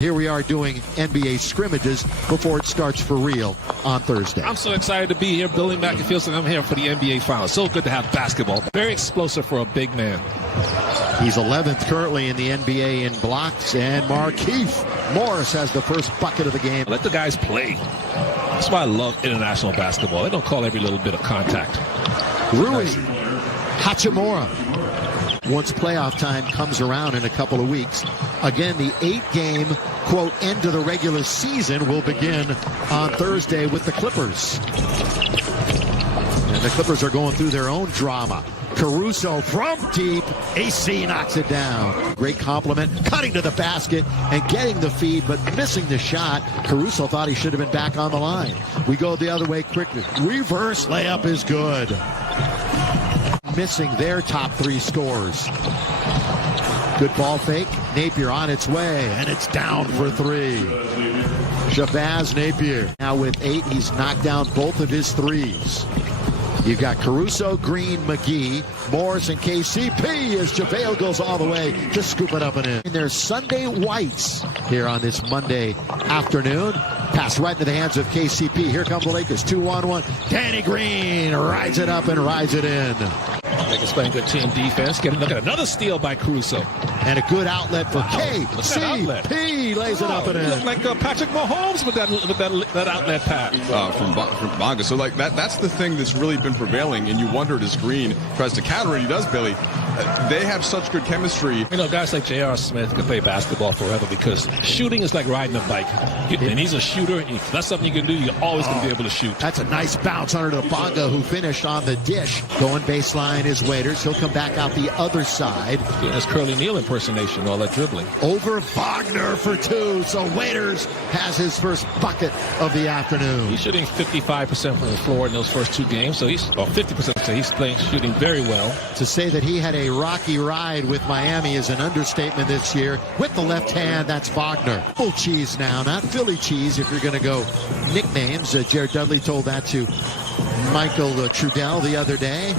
Here we are doing NBA scrimmages before it starts for real on Thursday. I'm so excited to be here. Billy Mack, it feels like I'm here for the NBA Finals. So good to have basketball. Very explosive for a big man. He's 11th currently in the NBA in blocks, and Markieff Morris has the first bucket of the game. Let the guys play. That's why I love international basketball. They don't call every little bit of contact. Rui Hachimura. Once playoff time comes around in a couple of weeks, again, the 8-game, quote, end of the regular season will begin on Thursday with the Clippers. And the Clippers are going through their own drama. Caruso from deep. AC knocks it down. Great compliment. Cutting to the basket and getting the feed, but missing the shot. Caruso thought he should have been back on the line. We go the other way quickly. Reverse layup is good. Missing their top 3 scores. Good ball fake. Napier on its way, and it's down for 3. Shabazz Napier now with 8. He's knocked down both of his threes. You've got Caruso, Green, McGee, Morris, and KCP as JaVale goes all the way to scoop it up and in. There's Sunday Whites here on this Monday afternoon. Pass right into the hands of KCP. Here come the Lakers. 2-on-1. Danny Green rides it up and rides it in. Lakers playing good team defense. Look at another steal by Caruso. And a good outlet for KCP. Lays it up and in. Look like Patrick Mahomes with that outlet pass. From Bonga. So like that's the thing that's really been prevailing, and you wonder, does Green tries to counter it? He does, Billy. They have such good chemistry. You know, guys like J.R. Smith can play basketball forever because shooting is like riding a bike. And he's a shooter. If that's something you can do, you're always going to be able to shoot. That's a nice bounce under to Bonga, who finished on the dish. Going baseline is Waiters. He'll come back out the other side. Yeah, that's Curly Neal impersonation, all that dribbling. Over Wagner for 2. So Waiters has his first bucket of the afternoon. He's shooting 55% from the floor in those first 2 games. So he's 50%. So he's shooting very well. To say that he had a rocky ride with Miami is an understatement this year. With the left hand, that's Wagner. Full cheese now, not Philly cheese if you're going to go nicknames. Jared Dudley told that to Michael Trudell the other day.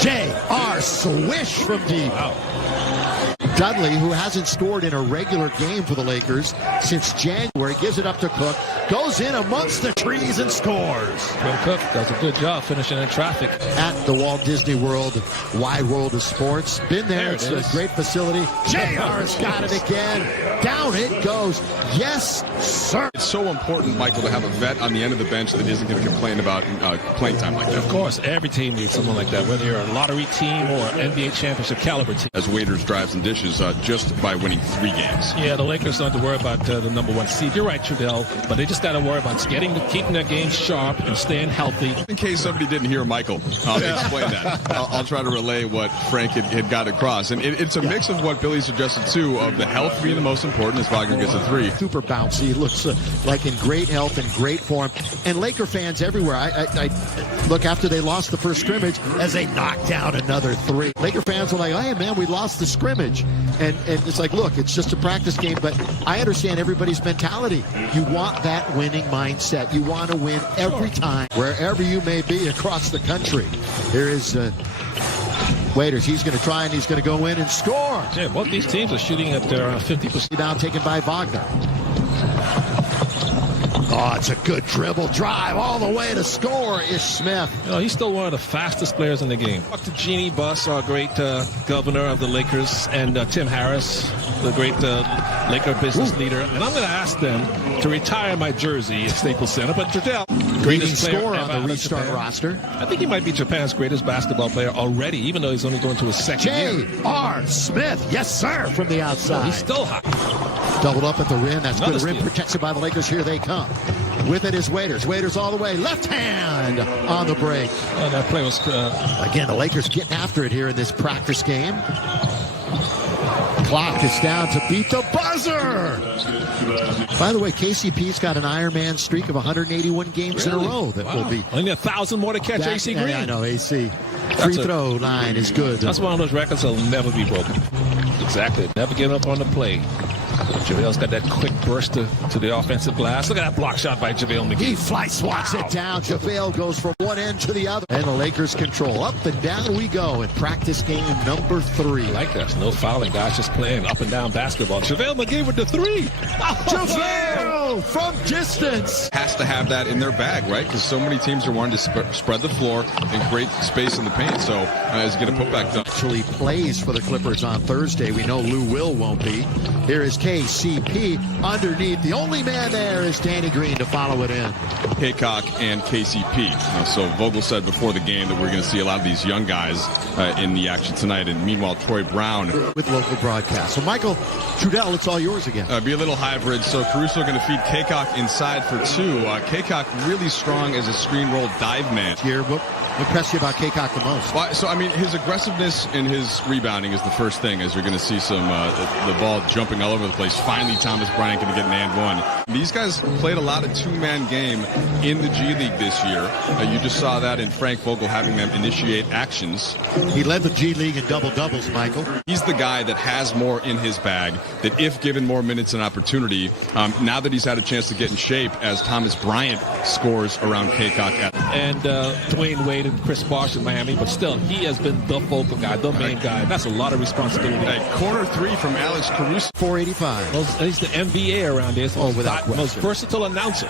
J.R. Swish from deep. Wow. Dudley, who hasn't scored in a regular game for the Lakers since January, gives it up to Cook, goes in amongst the trees and scores. Bill Cook does a good job finishing in traffic. At the Walt Disney World, Wide World of Sports. Been there. It's a great facility. JR's got it again. Down it goes. Yes, sir. It's so important, Michael, to have a vet on the end of the bench that isn't going to complain about playing time like that. Of course, every team needs someone like that, whether you're a lottery team or an NBA championship caliber team. As Waiters drives and dishes just by winning 3 games. Yeah, the Lakers don't have to worry about the number 1 seed. You're right, Trudell, but they just got to worry about keeping their game sharp and staying healthy. In case somebody didn't hear Michael explain that, I'll try to relay what Frank had got across. And it's a mix of what Billy suggested, too, of the health being the most important as Wagner gets a 3. Super bouncy. He looks like in great health and great form. And Laker fans everywhere. I look after they lost the first scrimmage as they knocked down another 3. Laker fans were like, hey, man, we lost the scrimmage. And it's like, look, it's just a practice game, but I understand everybody's mentality. You want that winning mindset. You want to win every time, wherever you may be across the country. Here is Waiters. He's going to try, and he's going to go in and score. Yeah, both these teams are shooting at their 50%. Down taken by Wagner. Oh, it's a good dribble drive all the way to score. Ish Smith. You know, he's still one of the fastest players in the game. Talk to Jeannie Buss, our great governor of the Lakers, and Tim Harris, the great Laker business leader. And I'm going to ask them to retire my jersey at Staples Center. But Trudell, greatest scorer on the restart roster. I think he might be Japan's greatest basketball player already, even though he's only going to his second year. J.R. Smith, yes, sir, from the outside. He's still hot. Doubled up at the rim. That's Another good rim steal. protection by the Lakers. Here they come. With it is Waiters. Waiters all the way. Left hand on the break. Oh, that play was... Again, the Lakers getting after it here in this practice game. Clock is down to beat the buzzer. By the way, KCP's got an Ironman streak of 181 games in a row that will be... Only 1,000 more to catch AC Green. I know, AC. Free throw line is good. That's one of those records that will never be broken. Exactly. Never give up on the play. JaVale's got that quick burst to the offensive glass. Look at that block shot by JaVale McGee. He fly swats it down. JaVale goes from one end to the other. And the Lakers control. Up and down we go in practice game number 3. I like that. No fouling, guys. Just playing up and down basketball. JaVale McGee with the 3. JaVale from distance. Has to have that in their bag, right? Because so many teams are wanting to spread the floor and create space in the paint. So is he going to put back done? Actually plays for the Clippers on Thursday. We know Lou Will won't be. Here is KCP underneath. The only man there is Danny Green to follow it in. Haycock and KCP. So Vogel said before the game that we're going to see a lot of these young guys in the action tonight. And meanwhile, Troy Brown with local broadcast. So Michael Trudell, it's all yours again. Be a little hybrid. So Caruso going to feed Haycock inside for 2. Haycock really strong as a screen roll dive man. Here, what impressed you about Haycock the most? Well, so I mean, his aggressiveness and his rebounding is the first thing, as you're going to see some the ball jumping all over the place. Finally, Thomas Bryant going to get an and one. These guys played a lot of two-man game in the G League this year. You just saw that in Frank Vogel having them initiate actions. He led the G League in double-doubles, Michael. He's the guy that has more in his bag, that if given more minutes and opportunity, now that he's had a chance to get in shape as Thomas Bryant scores around Haycock. And Dwayne Wade and Chris Bosh in Miami, but still, he has been the focal guy, the main guy. That's a lot of responsibility. Corner 3 from Alex Caruso. 485. He's the MVA around here. So without question. Most versatile announcer.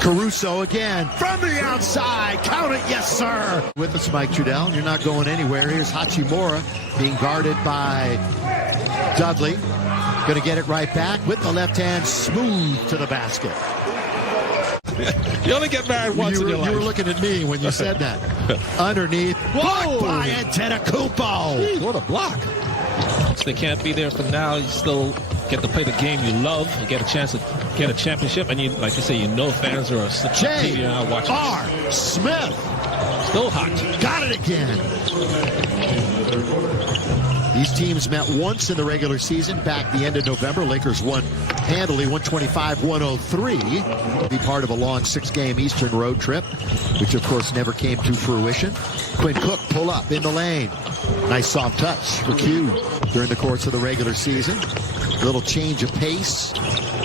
Caruso again from the outside. Count it, yes, sir. With us, Mike Trudell. You're not going anywhere. Here's Hachimura being guarded by Dudley. Going to get it right back with the left hand, smooth to the basket. You only get married once in your life. You were looking at me when you said that. Underneath. Blocked by Antetokounmpo. Jeez, what a block. They can't be there for now. You still get to play the game you love. You get a chance to get a championship. And you, like you say, you know fans are watching. J.R. Smith. Still hot. Got it again. These teams met once in the regular season back the end of November. Lakers won handily 125-103. Be part of a long 6-game Eastern road trip, which of course never came to fruition. Quinn Cook pull up in the lane. Nice soft touch for Q during the course of the regular season. A little change of pace.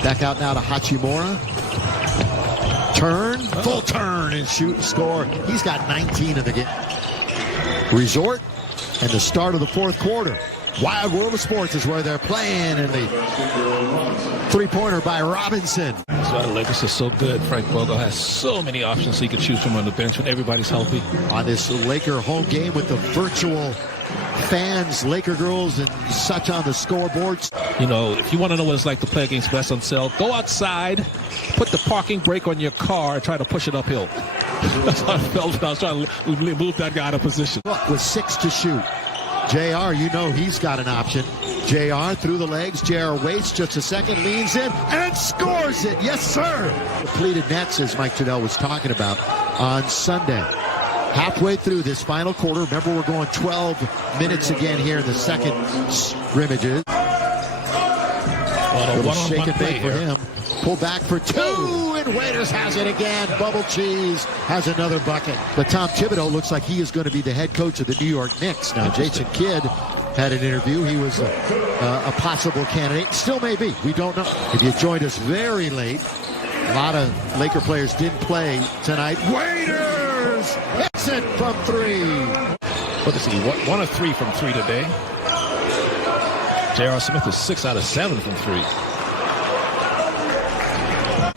Back out now to Hachimura. Turn, full turn and shoot and score. He's got 19 in the game. Resort. And the start of the fourth quarter. Wild World of Sports is where they're playing, and the three-pointer by Robinson. That's why the Lakers are so good. Frank Vogel has so many options he could choose from on the bench when everybody's healthy. On this Laker home game with the virtual fans, Laker girls, and such on the scoreboards. You know, if you want to know what it's like to play against West on Sale, go outside, put the parking brake on your car, and try to push it uphill. That's how I felt when I was trying to move that guy out of position. Look, with 6 to shoot. JR, you know he's got an option. JR through the legs. JR waits just a second, leans in, and scores it. Yes, sir. Depleted nets, as Mike Trudell was talking about on Sunday. Halfway through this final quarter. Remember, we're going 12 minutes again here in the second scrimmages. Well, little shake and bake for him. Pull back for 2, and Waiters has it again. Bubble Cheese has another bucket. But Tom Thibodeau looks like he is going to be the head coach of the New York Knicks. Now, Jason Kidd had an interview. He was a possible candidate. Still may be. We don't know. If you joined us very late, a lot of Laker players didn't play tonight. Waiters hits it from 3. What is he? 1 of 3 from 3 today. J.R. Smith is 6 out of 7 from 3.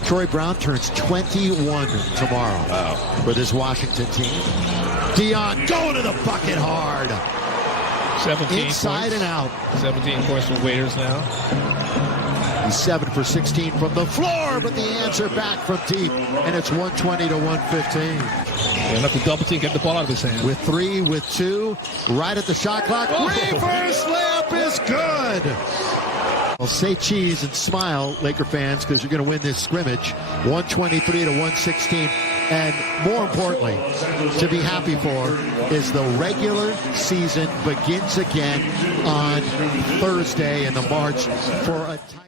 Troy Brown turns 21 tomorrow for this Washington team. Dion going to the bucket hard. 17 inside points. And out. 17 points for Waiters now. He's 7 for 16 from the floor, but the answer back from deep, and it's 120 to 115. Enough to double team, get the ball out of his hand. With 3, with 2, right at the shot clock. Oh. Reverse layup is good. Well, say cheese and smile, Laker fans, because you're going to win this scrimmage. 123 to 116. And more importantly, to be happy for is the regular season begins again on Thursday in the March for a title.